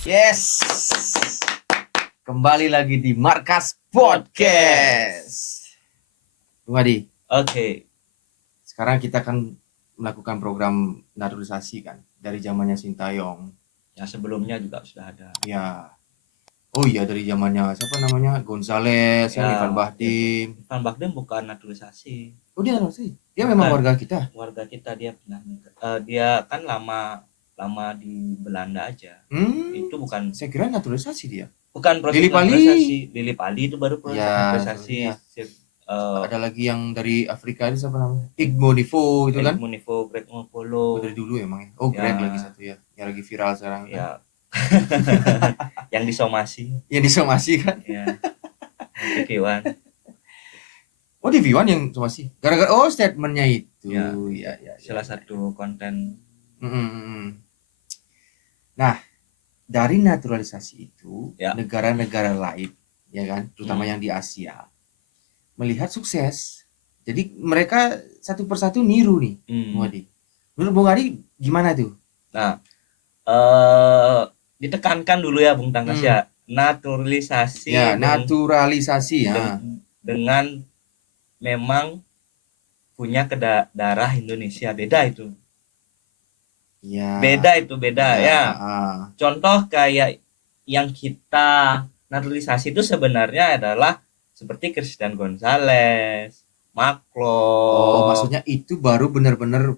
Yes, kembali lagi di Markas Podcast. Bung Adi, Oke, sekarang kita akan melakukan program naturalisasi kan dari zamannya Sintayong. yang sebelumnya juga sudah ada. Ya, oh iya dari zamannya siapa namanya Gonzales, Ya, Ivan Bahdim. Ivan Bahdim bukan naturalisasi. Oh dia naturalisasi, dia Bukan. memang warga kita. Warga kita dia pernah dia kan lama di Belanda aja. Itu bukan Saya kira naturalisasi dia. proses Lili Pali. naturalisasi. Lili Pali itu baru proses Ya, naturalisasi. ya. Ada lagi yang dari Afrika itu siapa namanya? Igbo Nivo itu kan? Munivo, Greg Ngopolo. Dari dulu emang ya. Oh, Greg lagi satu ya. Yang lagi viral sekarang kan. Ya. Yang disomasi. Yang disomasi kan. Ya. TV1. Oh, TV1 yang somasi. Gara-gara statementnya itu. Ya. Ya. Salah satu konten. Nah, dari naturalisasi itu Ya. negara-negara lain ya kan, terutama yang di Asia melihat sukses. Jadi mereka satu persatu niru nih, Bung Adi. Menurut Bung Adi gimana tuh? Nah, ditekankan dulu ya Bung Tangkas ya, naturalisasi. Ya, naturalisasi ya. Dengan memang punya darah Indonesia, beda itu. Ya. Beda ya. Contoh kayak yang kita naturalisasi itu sebenarnya adalah seperti Christian Gonzales, Macron. Oh, maksudnya itu baru benar-benar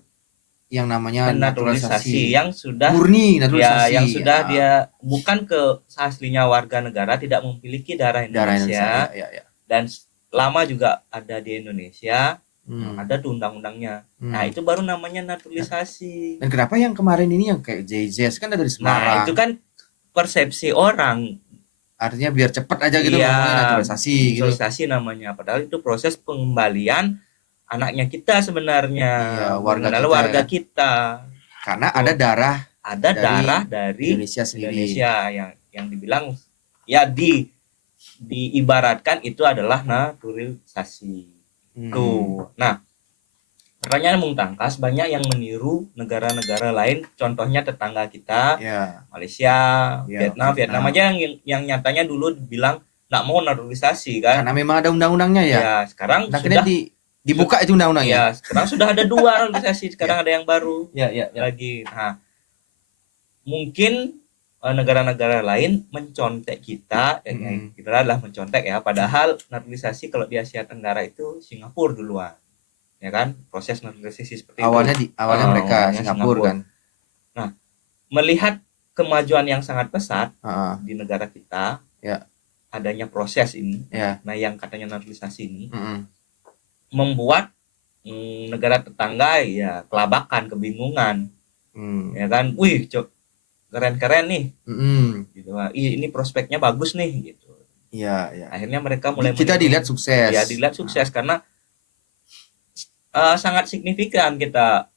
yang namanya naturalisasi yang sudah murni naturalisasi. Ya, yang sudah dia bukan ke aslinya warga negara, tidak memiliki darah Indonesia. Ya. Dan lama juga ada di Indonesia. Ada tuh undang-undangnya. Nah, itu baru namanya naturalisasi. Dan kenapa yang kemarin ini yang kayak JZ kan ada dari Semarang? Nah, itu kan persepsi orang. Artinya biar cepat aja gitu namanya naturalisasi gitu. Naturalisasi namanya, padahal itu proses pengembalian anaknya kita sebenarnya. Iya, warga kita. Karena ada darah dari Indonesia sendiri. Indonesia yang dibilang ya diibaratkan itu adalah naturalisasi. Tuh. Nah, pertanyaan Bung Tangkas, banyak yang meniru negara-negara lain, contohnya tetangga kita, Malaysia, Vietnam aja yang nyatanya dulu bilang nggak mau naturalisasi kan? Karena memang ada undang-undangnya ya. Ya, sekarang sudah dibuka itu undang-undangnya. Ya, sekarang sudah ada 2 naturalisasi, sekarang ada yang baru. Ya. Lagi. Nah, mungkin negara-negara lain mencontek kita, kita adalah mencontek ya, padahal naturalisasi kalau di Asia Tenggara itu Singapura duluan. Ya kan, proses naturalisasi seperti awalnya itu. Awalnya mereka Singapura kan. Nah, melihat kemajuan yang sangat pesat di negara kita, adanya proses ini, nah yang katanya naturalisasi ini, membuat negara tetangga ya kelabakan, kebingungan, ya kan, wih keren-keren nih, gitu. Ini prospeknya bagus nih, gitu. Ya. Akhirnya mereka mulai dilihat sukses. Ya, dilihat sukses karena sangat signifikan kita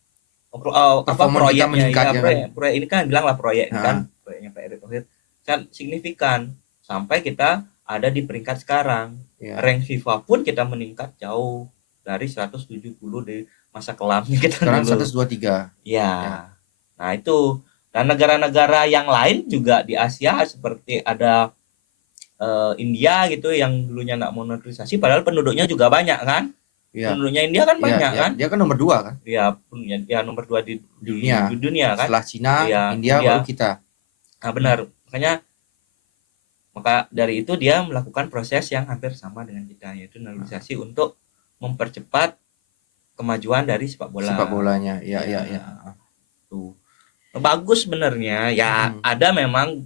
proyeknya meningkat, proyek ini kan bilang lah proyek kan, proyeknya Pak Erick Thohir kan signifikan sampai kita ada di peringkat sekarang. Rank FIFA pun kita meningkat jauh dari 170 di masa kelamnya kita sekarang dulu. 123. Ya. Nah, itu. Dan negara-negara yang lain juga di Asia seperti ada India gitu yang dulunya nggak mau naturalisasi padahal penduduknya juga banyak kan. Penduduknya India kan banyak kan. Dia kan nomor 2 kan. Ya nomor 2 di dunia kan. Setelah Cina, India baru kita. Nah, benar. Maka dari itu dia melakukan proses yang hampir sama dengan kita, yaitu naturalisasi untuk mempercepat kemajuan dari sepak bolanya. Ya. Tuh. Bagus sebenarnya. Ya, ada memang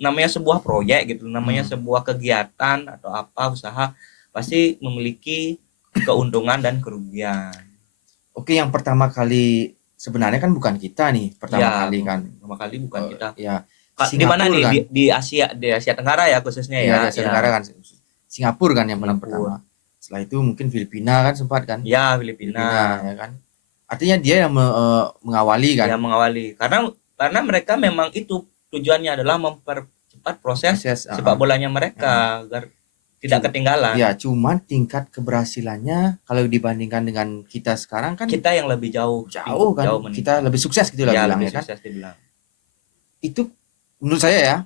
namanya sebuah proyek gitu, namanya sebuah kegiatan atau apa usaha pasti memiliki keuntungan dan kerugian. Oke, yang pertama kali sebenarnya kan bukan kita nih, pertama kali bukan kita. Ya. Di mana nih kan? di Asia Tenggara ya khususnya ya. Di Asia Tenggara kan. Singapura kan yang paling pertama. Setelah itu mungkin Filipina kan sempat kan? Ya, Filipina ya kan. Artinya dia yang mengawali kan? Ya, mengawali. Karena mereka memang itu tujuannya adalah mempercepat proses sepak bolanya mereka agar tidak ketinggalan. Ya, cuman tingkat keberhasilannya kalau dibandingkan dengan kita sekarang kan kita yang lebih jauh kan. Kita lebih sukses gitu lah ya, bilangnya kan. Sukses dibilang. Itu menurut saya ya,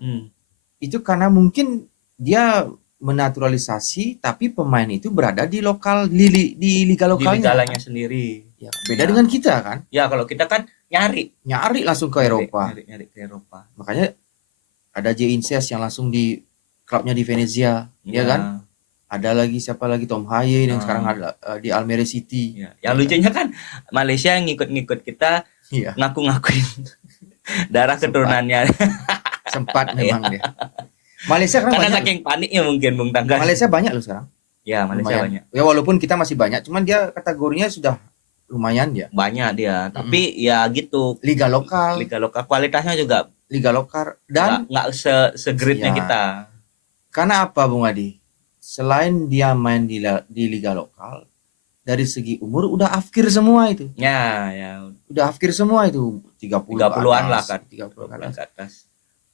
itu karena mungkin dia menaturalisasi, tapi pemain itu berada di lokal di liga lokalnya. Di ligalanya sendiri. Ya, beda dengan kita kan. Ya kalau kita kan nyari langsung ke Eropa. Nyari ke Eropa. Makanya ada Jay Inces yang langsung di klubnya di Venezia, ya kan? Ada lagi siapa lagi, Tom Haye yang sekarang ada di Almere City. Ya. Yang lucunya kan Malaysia ngikut-ngikut kita, ngaku-ngakuin darah keturunannya. Sempat memang dia. Malaysia kan karena saking paniknya mungkin Bung Tangkas. Malaysia banyak loh sekarang. Ya, Malaysia banyak. Ya walaupun kita masih banyak, cuman dia kategorinya sudah lumayan dia. Banyak dia, tapi ya gitu. Liga lokal kualitasnya juga liga lokal dan nggak segridnya kita. Karena apa Bung Adi? Selain dia main di liga lokal, dari segi umur udah afkir semua itu. Ya. Udah afkir semua itu, 30-an lah kan. 30-an ke atas.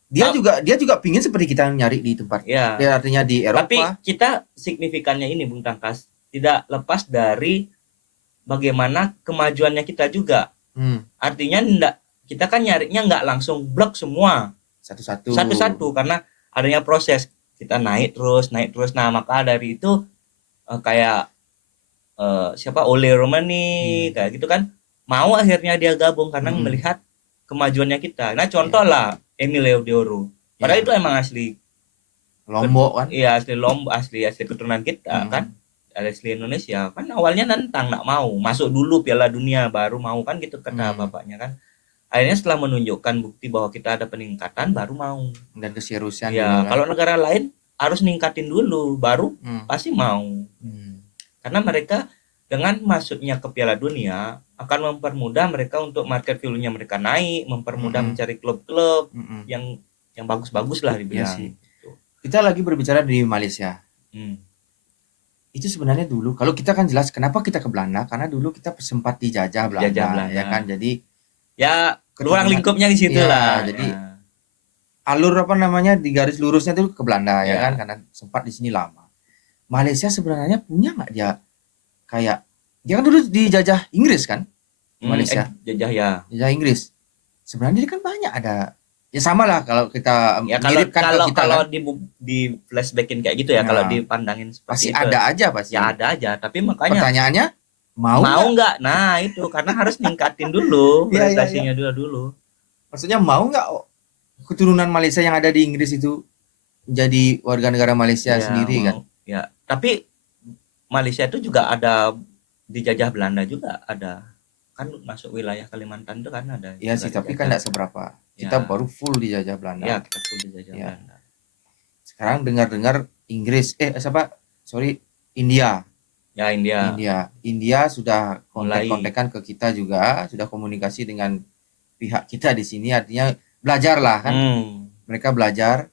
Dia juga pingin seperti kita nyari di tempat. Ya. Dia artinya di Eropa. Tapi kita signifikannya ini Bung Tangkas tidak lepas dari bagaimana kemajuannya kita juga. Artinya kita kan nyarinya nggak langsung blok semua satu-satu karena adanya proses, kita naik terus. Nah maka dari itu kayak siapa Ole Romani kayak gitu kan mau akhirnya dia gabung karena melihat kemajuannya kita. Nah contoh lah Emilio Dioro, padahal itu emang asli Lombok kan. Iya, asli Lombok, asli keturunan kita kan, asli Indonesia kan. Awalnya nantang, nggak mau, masuk dulu Piala Dunia baru mau kan gitu kata bapaknya kan. Akhirnya setelah menunjukkan bukti bahwa kita ada peningkatan baru mau. Dan keseriusan ya kan? Kalau negara lain harus ningkatin dulu baru pasti mau. Karena mereka dengan masuknya ke Piala Dunia akan mempermudah mereka untuk market value-nya mereka naik, mempermudah mencari klub-klub yang bagus-bagus lah dibilang. Iya, kita lagi berbicara di Malaysia. Itu sebenarnya dulu, kalau kita kan jelas kenapa kita ke Belanda, karena dulu kita sempat dijajah Belanda, ya kan. Jadi ya ruang lingkupnya di situ lah. Jadi alur apa namanya di garis lurusnya itu ke Belanda ya kan, karena sempat di sini lama. Malaysia sebenarnya punya nggak dia kayak dia kan dulu dijajah Inggris kan, Malaysia jajah Inggris. Sebenarnya dia kan banyak ada ya, sama lah kalau kita miripkan ke kita kalau kan? di flashbackin kayak gitu ya, kalau dipandangin pasti itu, ada aja pasti. Ya ada aja, tapi makanya pertanyaannya mau nggak? Nah itu karena harus ningkatin dulu prestasinya dulu. Maksudnya mau nggak keturunan Malaysia yang ada di Inggris itu jadi warga negara Malaysia sendiri kan? Ya, tapi Malaysia itu juga ada dijajah Belanda juga ada kan, masuk wilayah Kalimantan itu kan ada. Iya sih, tapi kan nggak seberapa. Kita baru full dijajah Belanda. Ya, kita full dijajah Belanda. Sekarang dengar Inggris, India. Ya, India sudah kontak-kontakan ke kita juga, sudah komunikasi dengan pihak kita di sini, artinya belajar lah kan. Mereka belajar.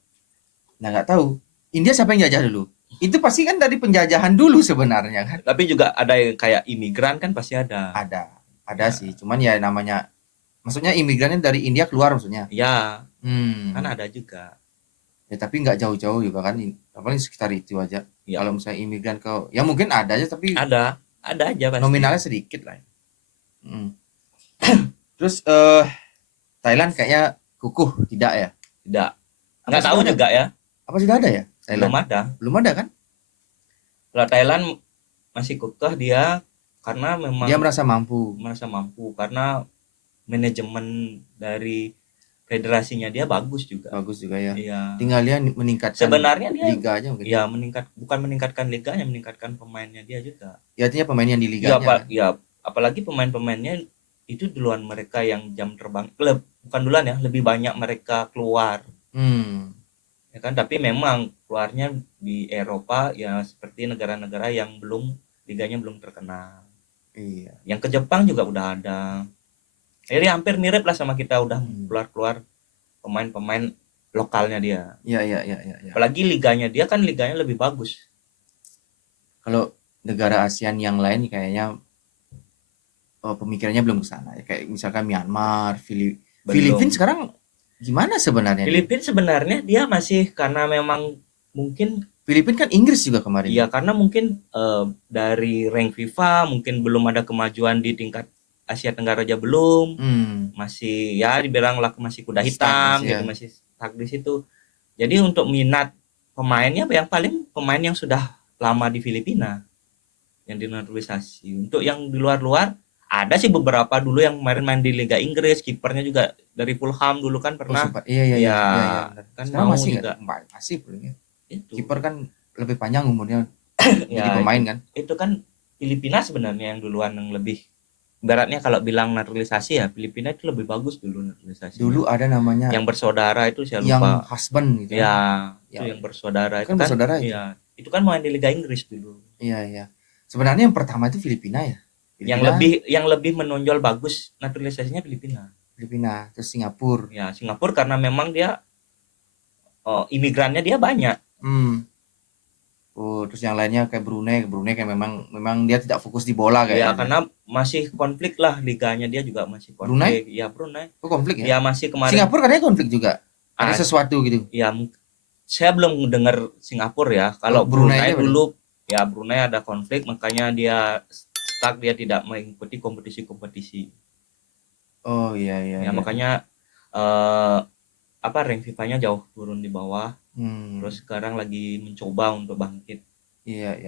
Nah, nggak tahu India siapa yang jajah dulu? Itu pasti kan dari penjajahan dulu sebenarnya kan. Tapi juga ada yang kayak imigran kan pasti ada. Ada sih, cuman ya namanya, maksudnya imigrannya dari India keluar maksudnya. Ya. Kan ada juga. Ya tapi nggak jauh-jauh juga kan, paling sekitar itu aja. Ya. Kalau misalnya imigran ke, ya mungkin ada aja tapi ada aja pasti. Nominalnya sedikit lah. Terus Thailand kayaknya kukuh tidak ya? Tidak. Nggak tahu juga ya. Apa sudah ada ya? Thailand? Belum ada kan? Kalau Thailand masih kukuh dia karena memang dia merasa mampu karena manajemen dari federasinya dia bagus juga ya. Iya. Tinggal dia meningkatkan sebenarnya dia liganya mungkin. Ya bukan meningkatkan liganya, meningkatkan pemainnya dia juga. Ya artinya pemain yang di liganya. Ya, apalagi pemain-pemainnya itu duluan mereka yang jam terbang klub, bukan duluan ya, lebih banyak mereka keluar. Ya kan, tapi memang keluarnya di Eropa ya seperti negara-negara yang liganya belum terkenal. Iya. Yang ke Jepang juga udah ada. Jadi hampir mirip lah sama kita, udah keluar pemain-pemain lokalnya dia. Iya. Apalagi liganya dia kan liganya lebih bagus. Kalau negara ASEAN yang lain kayaknya pemikirannya belum ke sana. Kayak misalkan Myanmar, Filipina sekarang gimana sebenarnya? Filipina sebenarnya dia masih karena memang mungkin Filipina kan Inggris juga kemarin. Iya, karena mungkin dari rank FIFA mungkin belum ada kemajuan di tingkat Asia Tenggara aja belum. Masih ya dibilang lah masih kuda hitam gitu, masih di situ. Jadi untuk minat pemainnya yang paling pemain yang sudah lama di Filipina yang dinaturalisasi. Untuk yang di luar-luar ada sih beberapa dulu yang kemarin main di Liga Inggris, kipernya juga dari Fulham dulu kan pernah. Iya. Kan sekarang mau masih juga masih belum ya. Kiper kan lebih panjang umurnya jadi pemain kan. Itu kan Filipina sebenarnya yang duluan yang lebih ibaratnya kalau bilang naturalisasi ya Filipina itu lebih bagus dulu naturalisasi. Dulu ada namanya yang bersaudara itu saya lupa. Yang husband gitu. Itu yang bersaudara kan itu bersaudara kan. Iya, itu kan main di Liga Inggris dulu. Iya. Sebenarnya yang pertama itu Filipina ya. Yang lebih menonjol bagus naturalisasinya Filipina, terus Singapura. Ya, Singapura karena memang dia imigrannya dia banyak. Terus yang lainnya kayak Brunei kayak memang dia tidak fokus di bola kayak. Ya, karena masih konflik lah liganya, dia juga masih konflik. Brunei? Ya, Brunei. Konflik ya? Ya, masih kemarin. Singapura katanya konflik juga. Ada sesuatu gitu. Ya, saya belum dengar Singapura ya. Kalau Brunei dulu ya Brunei ada konflik, makanya dia stuck, dia tidak mengikuti kompetisi-kompetisi. Oh iya. Ya, makanya rank FIFA-nya jauh turun di bawah. Terus sekarang lagi mencoba untuk bangkit. Iya.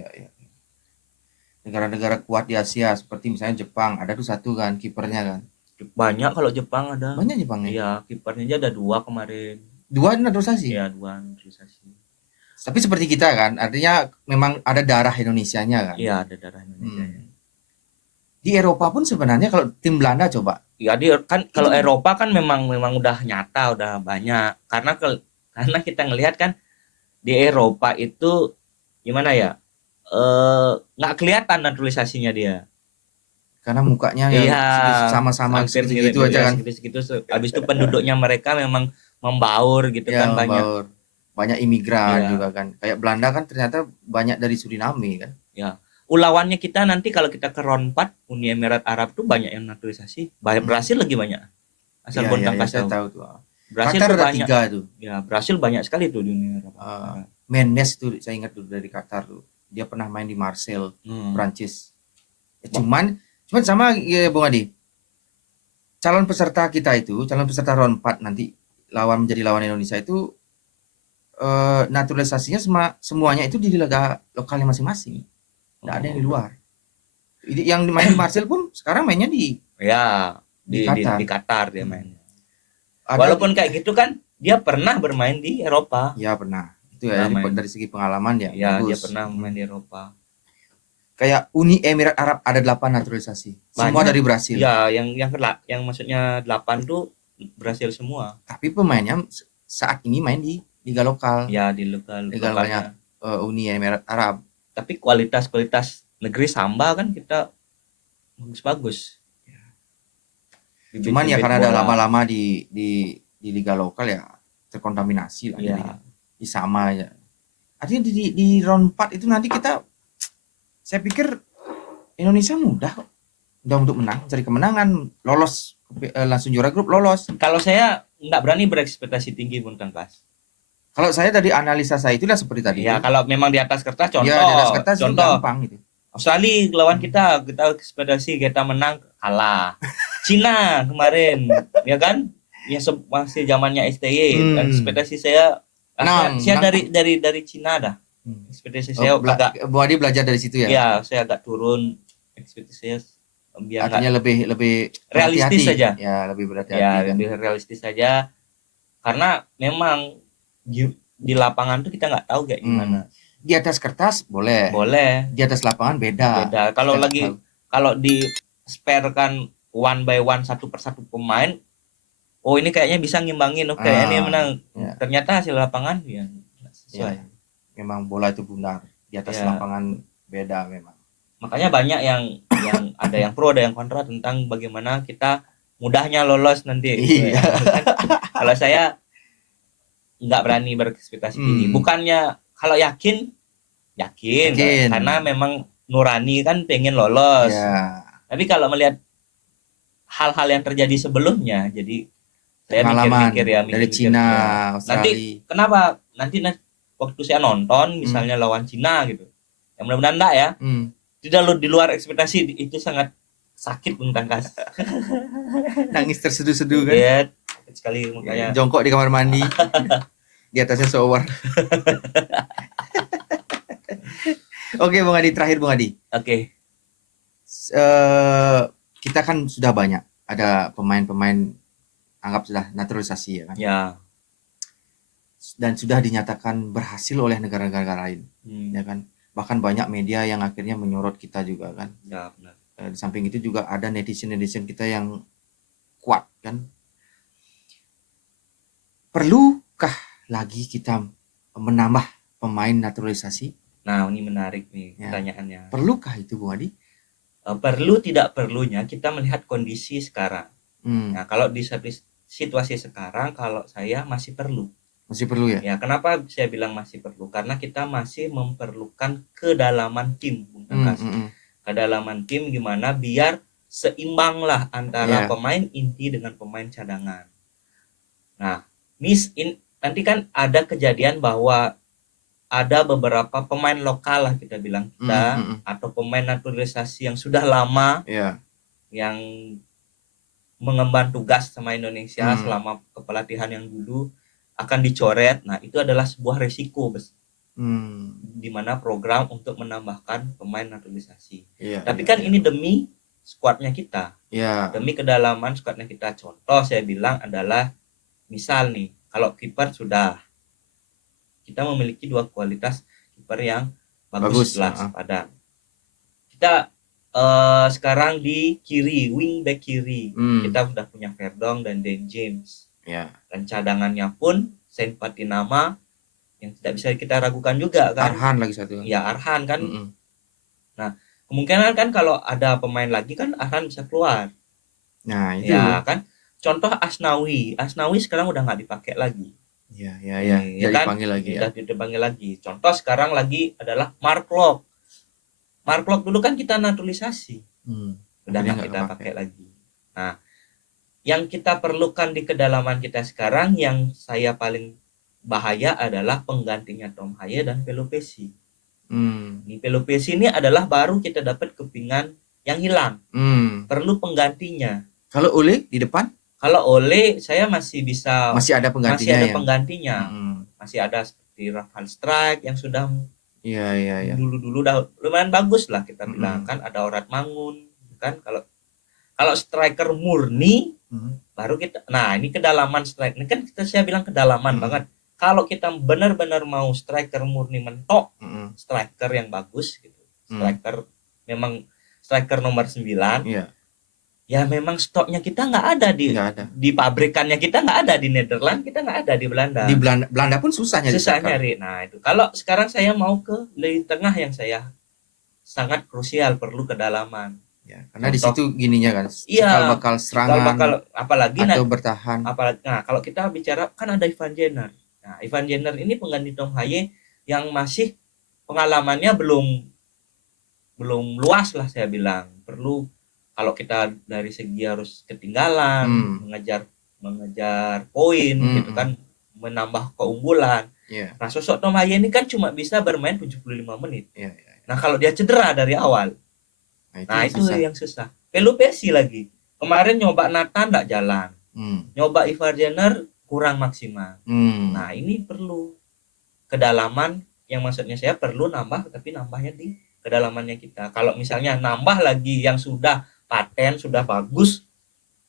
Negara-negara kuat di Asia seperti misalnya Jepang, ada tuh satu kan kipernya kan. Banyak kalau Jepang ada. Banyak Jepang ya? Iya, kipernya aja ada 2 kemarin. 2 naturalisasi? Iya, 2 naturalisasi. Tapi seperti kita kan, artinya memang ada darah Indonesianya kan? Iya, ada darah Indonesianya. Di Eropa pun sebenarnya kalau tim Belanda coba. Ya, kan kalau Eropa kan memang udah nyata, udah banyak. Karena kita ngelihat kan di Eropa itu gimana ya, nggak kelihatan naturalisasinya dia karena mukanya sama-sama segitu aja kan. Segitu. Habis itu penduduknya mereka memang membaur gitu kan, banyak imigran juga kan. Kayak Belanda kan ternyata banyak dari Suriname kan. Ya, ulawannya kita nanti kalau kita ke round 4 Uni Emirat Arab tuh banyak yang naturalisasi. Brasil lagi banyak. Asal saya tahu tuh. Brasil Qatar ada banyak. 3 tuh. Ya, Brasil banyak sekali tuh di Uni Emirat Arab. Mendes tuh saya ingat tuh dari Qatar tuh. Dia pernah main di Marseille, Prancis. Cuman sama ya Bung Adi. Calon peserta round 4 nanti menjadi lawan Indonesia itu naturalisasinya semuanya itu di liga lokalnya masing-masing. Nggak ada yang di luar. Yang main di Marseille pun sekarang mainnya di Qatar dia mainnya. Walaupun kayak gitu kan dia pernah bermain di Eropa. Ya pernah. Itu ya dari segi pengalaman ya. Ya, dia pernah main di Eropa. Kayak Uni Emirat Arab ada 8 naturalisasi. Semua dari Brasil. Ya, yang maksudnya 8 tuh Brasil semua. Tapi pemainnya saat ini main di liga lokal. Ya, di lokalnya Uni Emirat Arab. Tapi kualitas negeri Samba kan kita bagus-bagus. Cuman ya karena ada lama-lama di liga lokal ya terkontaminasi lah. Jadi sama aja. Artinya di round 4 itu nanti saya pikir Indonesia mudah untuk cari kemenangan, lolos langsung juara grup, lolos. Kalau saya nggak berani berekspektasi tinggi Bung Tangkas. Kalau saya dari analisa saya itulah seperti tadi. Ya, kalau memang di atas kertas contoh. Ya, di atas kertas contoh gampang gitu. Australia lawan kita ekspektasi kita menang, kalah. Cina kemarin, ya kan? Ya masih zamannya STY. Ekspektasi saya dari Cina dah. Ekspektasi saya Bu Adi belajar dari situ ya. Ya, saya agak turun ekspektasi saya biar artinya lebih realistis saja. Ya, lebih berhati-hati. Ya, lebih realistis saja. Karena memang di lapangan tuh kita nggak tahu kayak gimana. Di atas kertas boleh. Di atas lapangan beda. Kalau di sparekan one by one, satu persatu pemain, ini kayaknya bisa ngimbangin, kayaknya ini menang. Ya. Ternyata hasil lapangan ya sesuai. Ya. Memang bola itu bundar, di atas lapangan beda memang. Makanya banyak yang ada yang pro, ada yang kontra tentang bagaimana kita mudahnya lolos nanti. Iya. Kalau saya nggak berani berekspektasi tinggi. Bukannya kalau yakin karena memang nurani kan pengen lolos. Ya. Tapi kalau melihat hal-hal yang terjadi sebelumnya, jadi saya mikir dari Cina, Australia. Nanti kenapa nanti waktu saya nonton misalnya lawan Cina gitu, yang mudah-mudahan enggak ya, tidak di luar ekspektasi, itu sangat sakit Bung Tangkas. Nangis terseduh-seduh kan. Ya, sekali mukanya. Jongkok di kamar mandi. Di atasnya shower. Oke, Bung Adi, terakhir Bung Adi. Oke. Kita kan sudah banyak ada pemain-pemain anggap sudah naturalisasi ya kan. Ya. Dan sudah dinyatakan berhasil oleh negara-negara lain, ya kan. Bahkan banyak media yang akhirnya menyorot kita juga kan. Ya, benar. Di samping itu juga ada netizen kita yang kuat kan. Perlukah lagi kita menambah pemain naturalisasi? Nah, ini menarik nih pertanyaannya. Perlukah itu, Bung Adi? Perlu tidak perlunya kita melihat kondisi sekarang. Nah, kalau di situasi sekarang, kalau saya masih perlu. Masih perlu ya? Ya, kenapa saya bilang masih perlu? Karena kita masih memerlukan kedalaman tim, Bung Takas. Kedalaman tim gimana biar seimbang lah antara pemain inti dengan pemain cadangan. Nah, nanti kan ada kejadian bahwa ada beberapa pemain lokal lah kita bilang kita atau pemain naturalisasi yang sudah lama yang mengemban tugas sama Indonesia selama kepelatihan yang dulu akan dicoret. Nah, itu adalah sebuah resiko di mana program untuk menambahkan pemain naturalisasi. Tapi kan ini demi skuadnya kita, demi kedalaman skuadnya kita. Contoh saya bilang adalah misal nih, kalau kiper sudah kita memiliki 2 kualitas kiper yang bagus lah sepadan. Kita sekarang di kiri, wing back kiri, kita sudah punya Verdong dan Dan James. Dan cadangannya pun Saint Patinama yang tidak bisa kita ragukan juga kan. Arhan lagi satu. Ya, Arhan kan. Nah, kemungkinan kan kalau ada pemain lagi kan Arhan bisa keluar. Nah, itu. Ya kan. Contoh Asnawi sekarang udah nggak dipakai lagi. Ya. Jadi kan? dipanggil lagi ya. Dipanggil lagi. Contoh sekarang lagi adalah Mark Locke. Mark Locke dulu kan kita naturalisasi. Udah nggak kita pakai lagi. Nah, yang kita perlukan di kedalaman kita sekarang yang saya paling bahaya adalah penggantinya Tom Haye dan Pelopesi. Ini Pelopesi ini adalah baru kita dapat kepingan yang hilang. Perlu penggantinya. Kalau Ole di depan? Kalau Ole saya masih ada penggantinya. Masih ada seperti Rafael Strike yang sudah Iya. Dulu dah lumayan bagus lah kita bilang kan, ada Orat Mangun kan. Kalau striker murni baru kita, nah ini kedalaman strike ini kan saya bilang kedalaman banget. Kalau kita benar-benar mau striker murni mentok, striker yang bagus gitu, memang striker nomor 9, ya memang stoknya kita nggak ada di pabrikannya, kita nggak ada di Nederland, kita nggak ada di Belanda. Di Belanda pun susah nyari. Nah itu kalau sekarang saya mau ke lini tengah yang saya sangat krusial, perlu kedalaman. Ya, karena di situ gininya kan, bakal serangan, apalagi atau bertahan. Nah, kalau kita bicara kan ada Ivan Jenner. Nah, Ivan Jenner ini pengganti Tom Haye yang masih pengalamannya belum luas lah saya bilang. Perlu, kalau kita dari segi harus ketinggalan, mengejar poin gitu kan, menambah keunggulan. Nah, sosok Tom Haye ini kan cuma bisa bermain 75 menit. Nah, kalau dia cedera dari awal, itu yang susah. Pelopesi lagi. Kemarin nyoba Nathan enggak jalan. Nyoba Ivar Jenner kurang maksimal. Nah, ini perlu kedalaman, yang maksudnya saya perlu nambah, tapi nambahnya di kedalamannya kita. Kalau misalnya nambah lagi yang sudah paten, sudah bagus,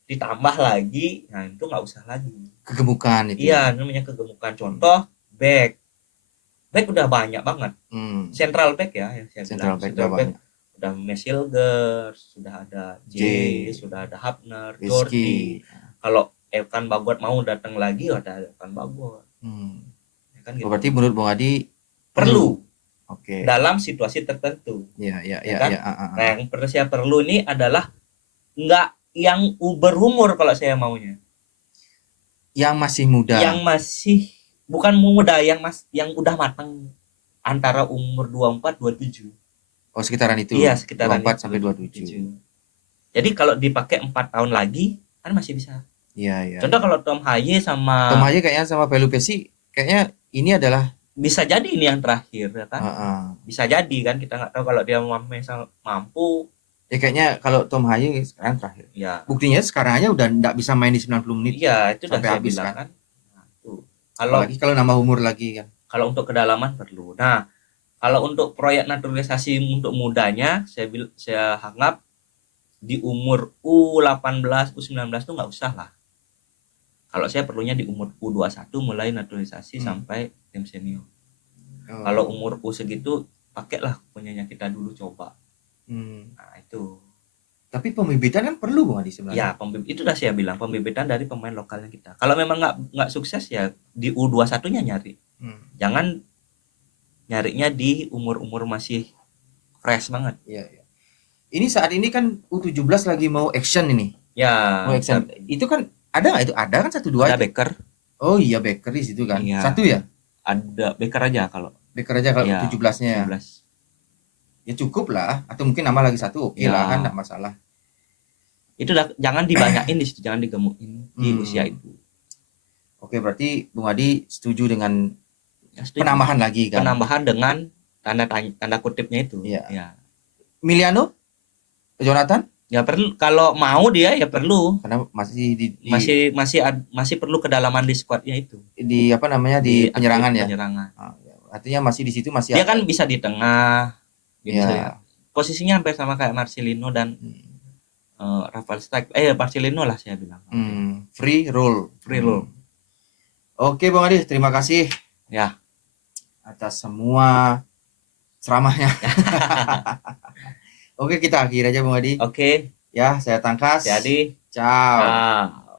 ditambah lagi, nah itu nggak usah lagi. Kegemukan itu. Iya, namanya kegemukan. Contoh back udah banyak banget. Central back ya, yang saya bilang. Central back udah Mesilger, sudah ada sudah ada Hapner, Jordi. Kalau Evan Bagot mau datang lagi, ada Evan Bagot. Ya kan, gitu. Berarti menurut Bung Adi perlu. Oke. Dalam situasi tertentu. Iya. Nah, yang saya perlu ini adalah enggak yang berumur kalau saya maunya. Yang masih muda. Yang masih bukan muda, yang udah matang antara umur 24 27. Oh, sekitaran itu. Iya, sekitaran 24 sampai 27. Jadi kalau dipakai 4 tahun lagi kan masih bisa. Iya. Contoh kalau Tom Haye kayaknya sama Pelopesi kayaknya ini adalah bisa jadi ini yang terakhir ya kan. Bisa jadi kan, kita nggak tahu kalau dia mampu Ya kayaknya kalau Tom Haye sekarang terakhir. Ya. Buktinya sekarang aja udah nggak bisa main di 90 menit. Iya, itu sampai habis bilang kan. Nah, apalagi kalau nambah umur lagi kan. Kalau untuk kedalaman perlu. Nah, kalau untuk proyek naturalisasi untuk mudanya, saya anggap di umur U18, U19 tuh nggak usah lah. Kalau saya perlunya di umur U21 mulai naturalisasi sampai tim senior. Kalau umur U segitu, pakailah punyanya kita dulu coba. Nah itu. Tapi pembibitan kan perlu Bung Adi Ya, sebenarnya. itu udah saya bilang, pembibitan dari pemain lokalnya kita. Kalau memang nggak sukses ya di U21-nya nyari. Jangan nyarinya di umur-umur masih fresh banget. Iya. Ini saat ini kan U17 lagi mau action ini. Ya. Mau action. Itu kan ada nggak itu? Ada kan 1-2 Ada Becker. Oh iya, Becker di situ kan. Iya. 1 ya? Ada Becker aja kalau. Becker aja kalau ya, 17-nya. 17. Ya cukup lah, atau mungkin nama lagi 1 oke lah kan, enggak masalah. Itu jangan dibanyakin di situ, jangan digemukin di usia itu. Oke, berarti Bung Adi setuju dengan penambahan lagi kan? Penambahan dengan tanda kutipnya itu. Iya. Ya. Miliano? Jonathan? Ya perlu, kalau mau dia ya perlu. Karena masih masih perlu kedalaman di squadnya itu. Di apa namanya di penyerangan ya. Penyerangan. Artinya masih di situ masih. Dia kan bisa di tengah. Bisa ya. Posisinya hampir sama kayak Marcelino dan Rafael Stark. Marcelino lah saya bilang. Free roll. Oke Bang Adi, terima kasih ya atas semua ceramahnya. Oke, kita akhiri aja Bung Adi. Oke. Ya, saya Tangkas. Jadi. Ciao.